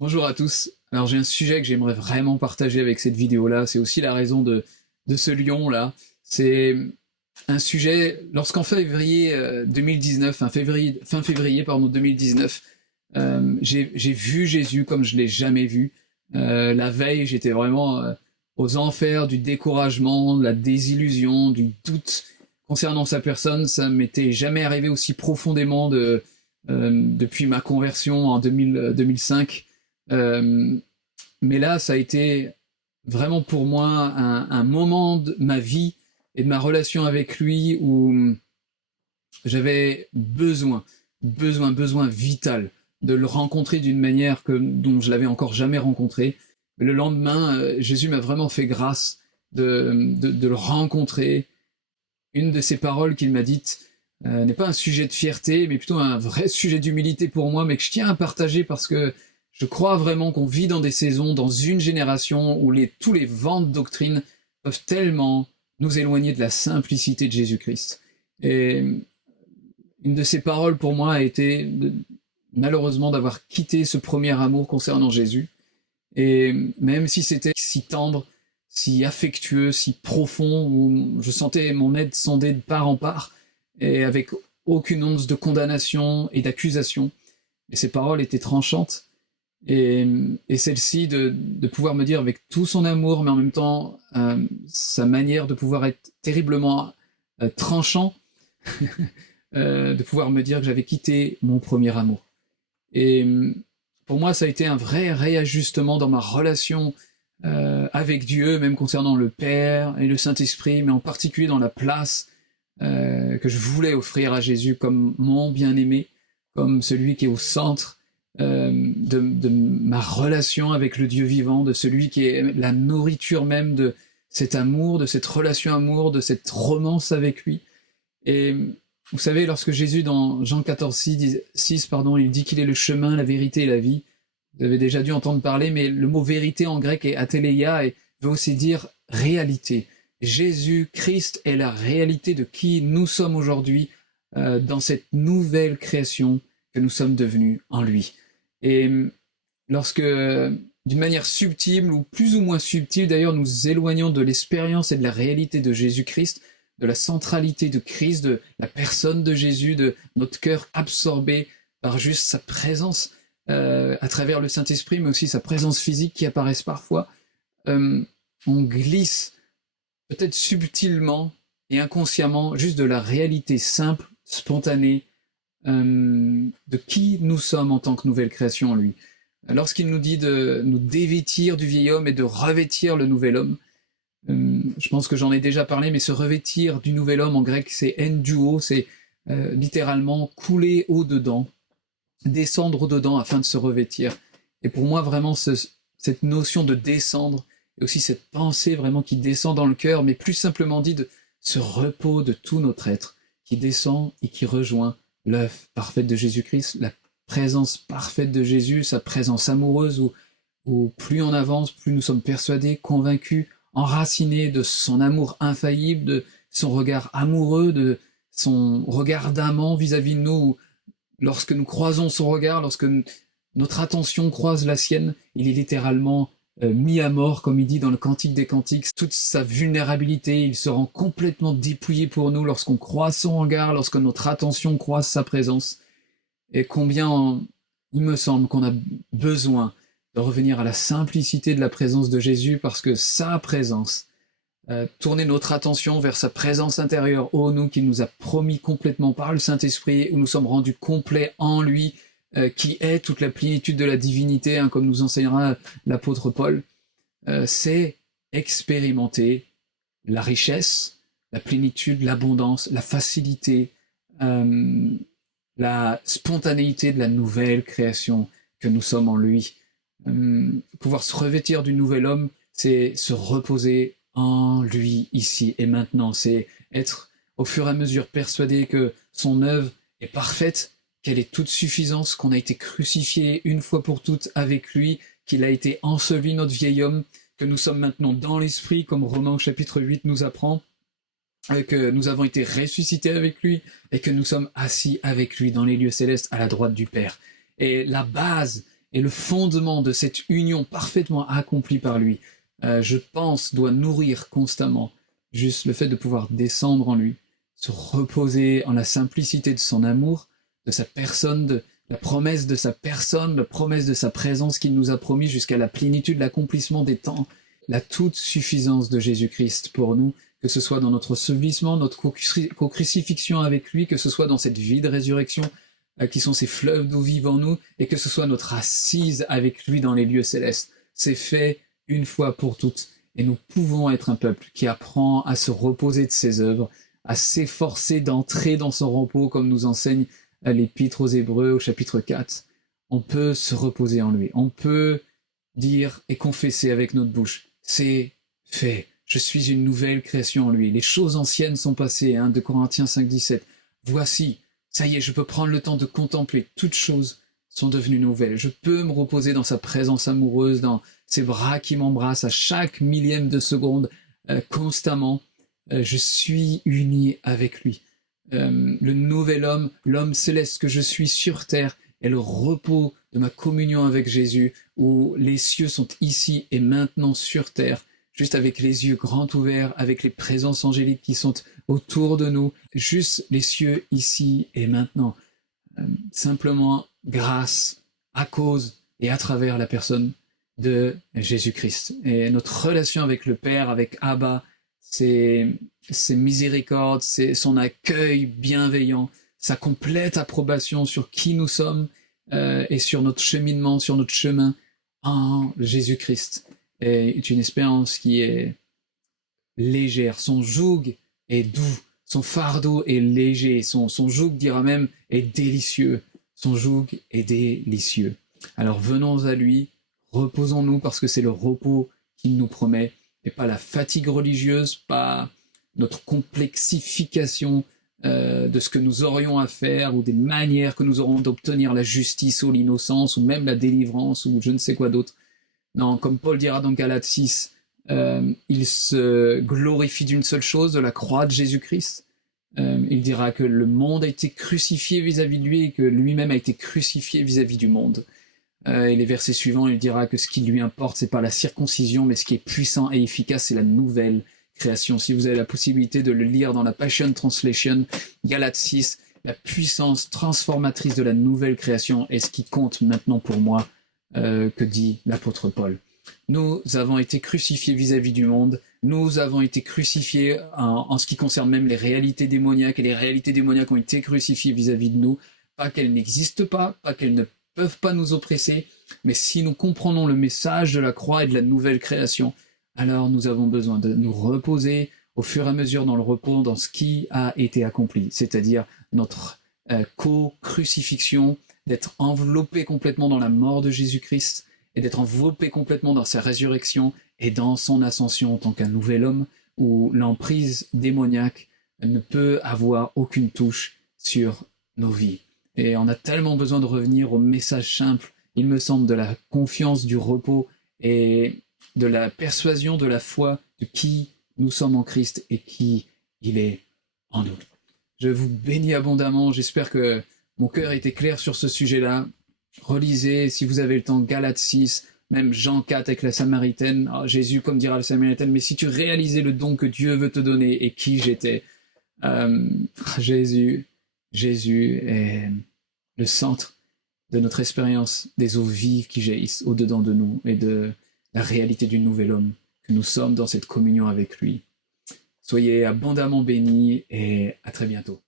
Bonjour à tous. Alors j'ai un sujet que j'aimerais vraiment partager avec cette vidéo-là. C'est aussi la raison de ce lion-là. C'est un sujet, lorsqu'en février 2019, fin février pardon, 2019, j'ai vu Jésus comme je l'ai jamais vu. La veille, j'étais vraiment aux enfers du découragement, de la désillusion, du doute concernant sa personne. Ça m'était jamais arrivé aussi profondément depuis ma conversion en 2005. Euh, mais là, ça a été vraiment pour moi un moment de ma vie et de ma relation avec lui où j'avais besoin vital de le rencontrer d'une manière dont je l'avais encore jamais rencontré. Le lendemain, Jésus m'a vraiment fait grâce de le rencontrer. Une de ces paroles qu'il m'a dites n'est pas un sujet de fierté, mais plutôt un vrai sujet d'humilité pour moi, mais que je tiens à partager parce que je crois vraiment qu'on vit dans des saisons, dans une génération où tous les vents de doctrine peuvent tellement nous éloigner de la simplicité de Jésus-Christ. Et une de ces paroles pour moi a été malheureusement d'avoir quitté ce premier amour concernant Jésus. Et même si c'était si tendre, si affectueux, si profond, où je sentais mon être sondé de part en part, et avec aucune once de condamnation et d'accusation, et ces paroles étaient tranchantes. Et celle-ci de pouvoir me dire avec tout son amour, mais en même temps sa manière de pouvoir être terriblement tranchant, de pouvoir me dire que j'avais quitté mon premier amour. Et pour moi, ça a été un vrai réajustement dans ma relation avec Dieu, même concernant le Père et le Saint-Esprit, mais en particulier dans la place que je voulais offrir à Jésus comme mon bien-aimé, comme celui qui est au centre de ma relation avec le Dieu vivant, de celui qui est la nourriture même de cet amour, de cette relation amour, de cette romance avec lui. Et vous savez, lorsque Jésus, dans Jean 14, 6, il dit qu'il est le chemin, la vérité et la vie, vous avez déjà dû entendre parler, mais le mot vérité en grec est ateleia et veut aussi dire réalité. Jésus-Christ est la réalité de qui nous sommes aujourd'hui dans cette nouvelle création que nous sommes devenus en lui. Et lorsque, d'une manière subtile ou plus ou moins subtile d'ailleurs, nous éloignons de l'expérience et de la réalité de Jésus-Christ, de la centralité de Christ, de la personne de Jésus, de notre cœur absorbé par juste sa présence à travers le Saint-Esprit, mais aussi sa présence physique qui apparaissent parfois, on glisse peut-être subtilement et inconsciemment juste de la réalité simple, spontanée, de qui nous sommes en tant que nouvelle création en lui. Lorsqu'il nous dit de nous dévêtir du vieil homme et de revêtir le nouvel homme, je pense que j'en ai déjà parlé, mais se revêtir du nouvel homme en grec, c'est enduo, c'est littéralement couler au-dedans, descendre au-dedans afin de se revêtir. Et pour moi, vraiment, cette notion de descendre, et aussi cette pensée vraiment qui descend dans le cœur, mais plus simplement dit de ce repos de tout notre être, qui descend et qui rejoint l'œuvre parfaite de Jésus-Christ, la présence parfaite de Jésus, sa présence amoureuse, où plus on avance, plus nous sommes persuadés, convaincus, enracinés de son amour infaillible, de son regard amoureux, de son regard d'amant vis-à-vis de nous. Lorsque nous croisons son regard, lorsque notre attention croise la sienne, il est littéralement mis à mort, comme il dit dans le Cantique des Cantiques, toute sa vulnérabilité, il se rend complètement dépouillé pour nous lorsqu'on croise son regard, lorsque notre attention croise sa présence. Et combien il me semble qu'on a besoin de revenir à la simplicité de la présence de Jésus, parce que sa présence, tourner notre attention vers sa présence intérieure, ô nous, qui nous a promis complètement par le Saint-Esprit, où nous sommes rendus complets en lui, qui est toute la plénitude de la divinité, hein, comme nous enseignera l'apôtre Paul, c'est expérimenter la richesse, la plénitude, l'abondance, la facilité, la spontanéité de la nouvelle création que nous sommes en lui. Pouvoir se revêtir du nouvel homme, c'est se reposer en lui ici et maintenant, c'est être au fur et à mesure persuadé que son œuvre est parfaite, qu'elle est toute suffisance, qu'on a été crucifié une fois pour toutes avec lui, qu'il a été enseveli notre vieil homme, que nous sommes maintenant dans l'esprit, comme Romains chapitre 8 nous apprend, que nous avons été ressuscités avec lui, et que nous sommes assis avec lui dans les lieux célestes à la droite du Père. Et la base et le fondement de cette union parfaitement accomplie par lui, je pense, doit nourrir constamment juste le fait de pouvoir descendre en lui, se reposer en la simplicité de son amour, de sa personne, de la promesse de sa personne, la promesse de sa présence qu'il nous a promis jusqu'à la plénitude, l'accomplissement des temps, la toute suffisance de Jésus-Christ pour nous, que ce soit dans notre ensevelissement, notre co-crucifixion avec lui, que ce soit dans cette vie de résurrection, qui sont ces fleuves d'eau vive en nous, et que ce soit notre assise avec lui dans les lieux célestes. C'est fait une fois pour toutes, et nous pouvons être un peuple qui apprend à se reposer de ses œuvres, à s'efforcer d'entrer dans son repos, comme nous enseigne l'Épître aux Hébreux au chapitre 4. On peut se reposer en lui, on peut dire et confesser avec notre bouche, c'est fait, je suis une nouvelle création en lui, les choses anciennes sont passées, 2 Corinthiens 5, 17. Voici, ça y est, je peux prendre le temps de contempler, toutes choses sont devenues nouvelles, je peux me reposer dans sa présence amoureuse, dans ses bras qui m'embrassent à chaque millième de seconde, constamment, je suis uni avec lui. Le nouvel homme, l'homme céleste que je suis sur terre, est le repos de ma communion avec Jésus, où les cieux sont ici et maintenant sur terre, juste avec les yeux grands ouverts, avec les présences angéliques qui sont autour de nous, juste les cieux ici et maintenant, simplement grâce, à cause et à travers la personne de Jésus-Christ. Et notre relation avec le Père, avec Abba, ses miséricordes, son accueil bienveillant, sa complète approbation sur qui nous sommes et sur notre cheminement, sur notre chemin en Jésus-Christ est une expérience qui est légère. Son joug est doux, son fardeau est léger, son joug, dira même, est délicieux. Son joug est délicieux. Alors venons à lui, reposons-nous parce que c'est le repos qu'il nous promet, et pas la fatigue religieuse, pas notre complexification de ce que nous aurions à faire ou des manières que nous aurons d'obtenir la justice ou l'innocence ou même la délivrance ou je ne sais quoi d'autre. Non, comme Paul dira dans Galates 6, il se glorifie d'une seule chose, de la croix de Jésus-Christ. Il dira que le monde a été crucifié vis-à-vis de lui et que lui-même a été crucifié vis-à-vis du monde. Et les versets suivants, il dira que ce qui lui importe, c'est pas la circoncision, mais ce qui est puissant et efficace, c'est la nouvelle création. Si vous avez la possibilité de le lire dans la Passion Translation, Galates 6, la puissance transformatrice de la nouvelle création est ce qui compte maintenant pour moi, que dit l'apôtre Paul. Nous avons été crucifiés vis-à-vis du monde, nous avons été crucifiés en ce qui concerne même les réalités démoniaques, et les réalités démoniaques ont été crucifiées vis-à-vis de nous, pas qu'elles n'existent pas qu'elles ne peuvent pas nous oppresser, mais si nous comprenons le message de la croix et de la nouvelle création, alors nous avons besoin de nous reposer au fur et à mesure dans le repos, dans ce qui a été accompli, c'est-à-dire notre co-crucifixion, d'être enveloppé complètement dans la mort de Jésus-Christ, et d'être enveloppé complètement dans sa résurrection et dans son ascension en tant qu'un nouvel homme, où l'emprise démoniaque ne peut avoir aucune touche sur nos vies. Et on a tellement besoin de revenir au message simple, il me semble, de la confiance, du repos et de la persuasion, de la foi de qui nous sommes en Christ et qui il est en nous. Je vous bénis abondamment, j'espère que mon cœur était clair sur ce sujet-là. Relisez, si vous avez le temps, Galates 6, même Jean 4 avec la Samaritaine. Oh, Jésus, comme dira la Samaritaine, mais si tu réalisais le don que Dieu veut te donner et qui j'étais, Jésus est le centre de notre expérience des eaux vives qui jaillissent au-dedans de nous et de la réalité du nouvel homme que nous sommes dans cette communion avec lui. Soyez abondamment bénis et à très bientôt.